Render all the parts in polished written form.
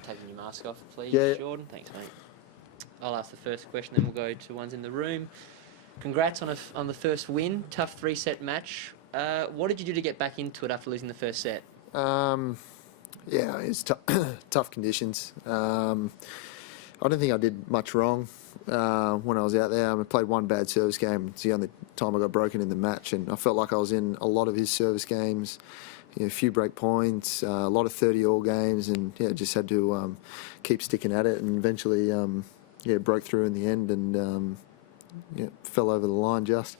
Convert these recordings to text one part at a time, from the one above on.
mind taking your mask off, please, Yeah. Jordan? Thanks, mate. I'll ask the first question, then we'll go to ones in the room. Congrats on the first win. Tough 3-set match. What did you do to get back into it after losing the first set? Yeah, it's tough conditions. I don't think I did much wrong when I was out there. I played one bad service game. It's the only time I got broken in the match, and I felt like I was in a lot of his service games. A few break points, a lot of 30-all games, and just had to keep sticking at it, and eventually broke through in the end, and fell over the line just.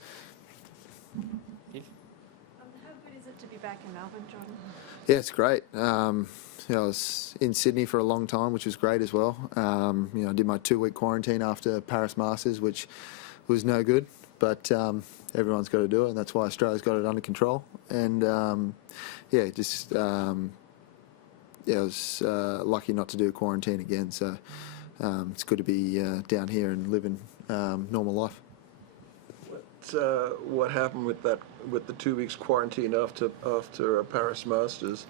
How good is it to be back in Melbourne, Jordan? Yeah, it's great. I was in Sydney for a long time, which was great as well. I did my 2-week quarantine after Paris Masters, which was no good, but everyone's got to do it, and that's why Australia's got it under control. And I was lucky not to do quarantine again, so it's good to be down here and living normal life. What happened with the 2 weeks quarantine after Paris Masters?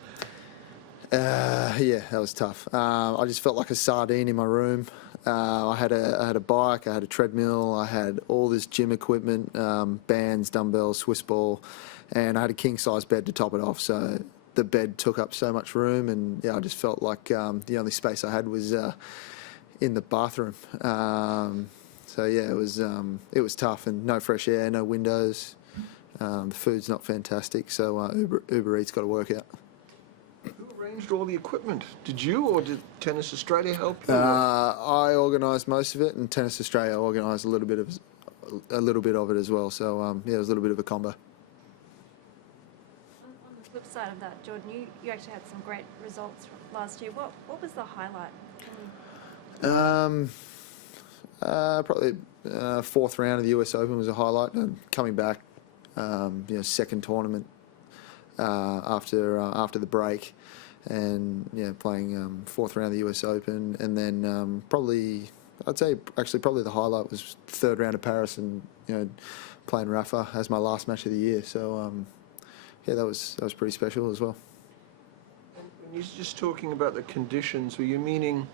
That was tough. I just felt like a sardine in my room. I had a bike, I had a treadmill, I had all this gym equipment, bands, dumbbells, Swiss ball, and I had a king-size bed to top it off. So the bed took up so much room, and I just felt like the only space I had was in the bathroom. It was tough, and no fresh air, no windows. The food's not fantastic, so Uber Eats got to work out. Who arranged all the equipment? Did you, or did Tennis Australia help you? I organised most of it, and Tennis Australia organised a little bit of it as well. So it was a little bit of a combo. On the flip side of that, Jordan, you actually had some great results last year. What was the highlight? Probably fourth round of the US Open was a highlight. And coming back, second tournament after the break, and playing fourth round of the US Open, and then probably the highlight was third round of Paris, and playing Rafa as my last match of the year. So that was pretty special as well. And when you're just talking about the conditions, were you meaning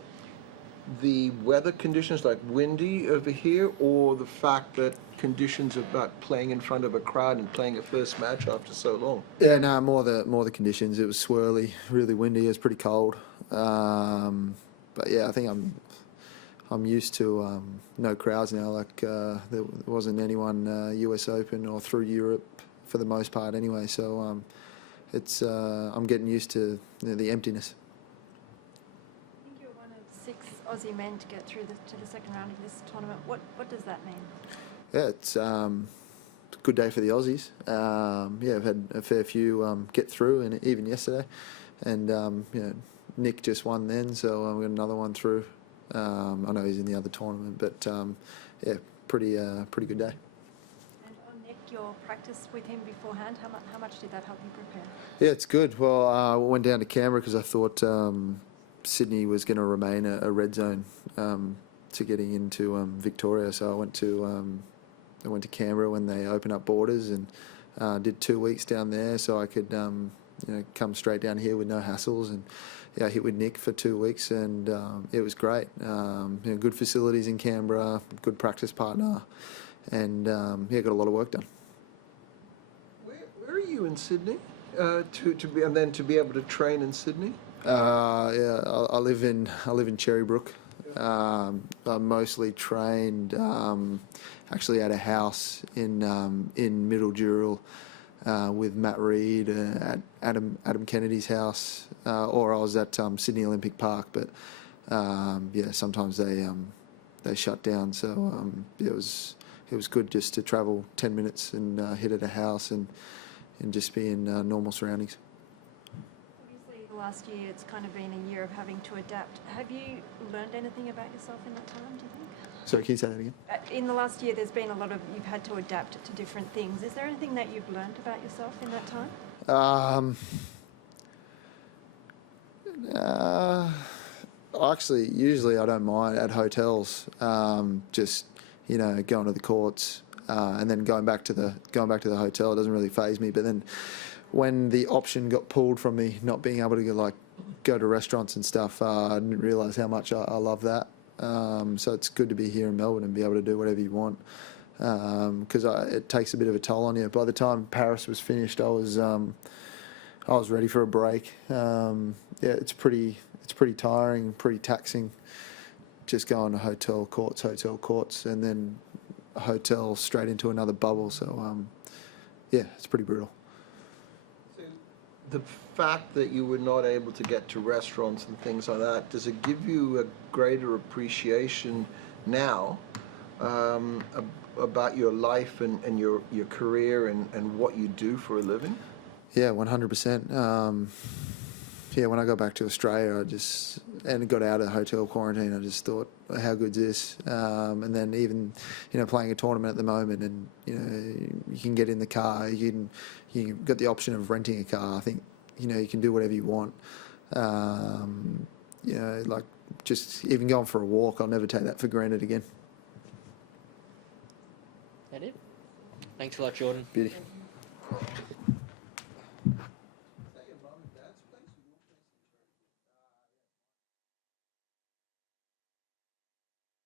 the weather conditions, like windy over here, or the fact that conditions about playing in front of a crowd and playing a first match after so long? Yeah, no, more the conditions. It was swirly, really windy. It was pretty cold. But yeah, I think I'm used to no crowds now. Like there wasn't anyone US Open or through Europe for the most part anyway. So I'm getting used to the emptiness. You're one of 6 Aussie men to get through to the second round of this tournament. What does that mean? Yeah, it's a good day for the Aussies. I've had a fair few get through, and even yesterday. And Nick just won then, so we got another one through. I know he's in the other tournament, but pretty good day. And on Nick, your practice with him beforehand, how much did that help you prepare? Yeah, it's good. Well, I went down to Canberra because I thought Sydney was going to remain a red zone to getting into Victoria. So I went to Canberra when they opened up borders, and did 2 weeks down there, so I could come straight down here with no hassles. And I hit with Nick for 2 weeks, and it was great. Good facilities in Canberra, good practice partner, and got a lot of work done. Where are you in Sydney? To be able to train in Sydney? I live in Cherrybrook. I mostly trained actually at a house in Middle Dural with Matt Reed at Adam Kennedy's house, or I was at Sydney Olympic Park. But sometimes they shut down, so it was good just to travel 10 minutes and hit at a house and just be in normal surroundings. Last year, it's kind of been a year of having to adapt. Have you learned anything about yourself in that time, do you think? Sorry, can you say that again? In the last year, there's been you've had to adapt to different things. Is there anything that you've learned about yourself in that time? Actually, usually I don't mind at hotels, just, going to the courts, and then going back to the hotel. It doesn't really faze me. But then when the option got pulled from me, not being able to go to restaurants and stuff. I didn't realise how much I love that. So it's good to be here in Melbourne and be able to do whatever you want, because it takes a bit of a toll on you. By the time Paris was finished, I was ready for a break. It's pretty tiring, pretty taxing. Just going to hotel courts, and then a hotel straight into another bubble. So it's pretty brutal. The fact that you were not able to get to restaurants and things like that, does it give you a greater appreciation now about your life and your career and what you do for a living? Yeah, 100%. When I got back to Australia, and got out of hotel quarantine, I just thought, how good's this? And then even, playing a tournament at the moment, and you can get in the car, you've got the option of renting a car. I think you can do whatever you want. Like just even going for a walk, I'll never take that for granted again. That it? Thanks a lot, Jordan. Beauty.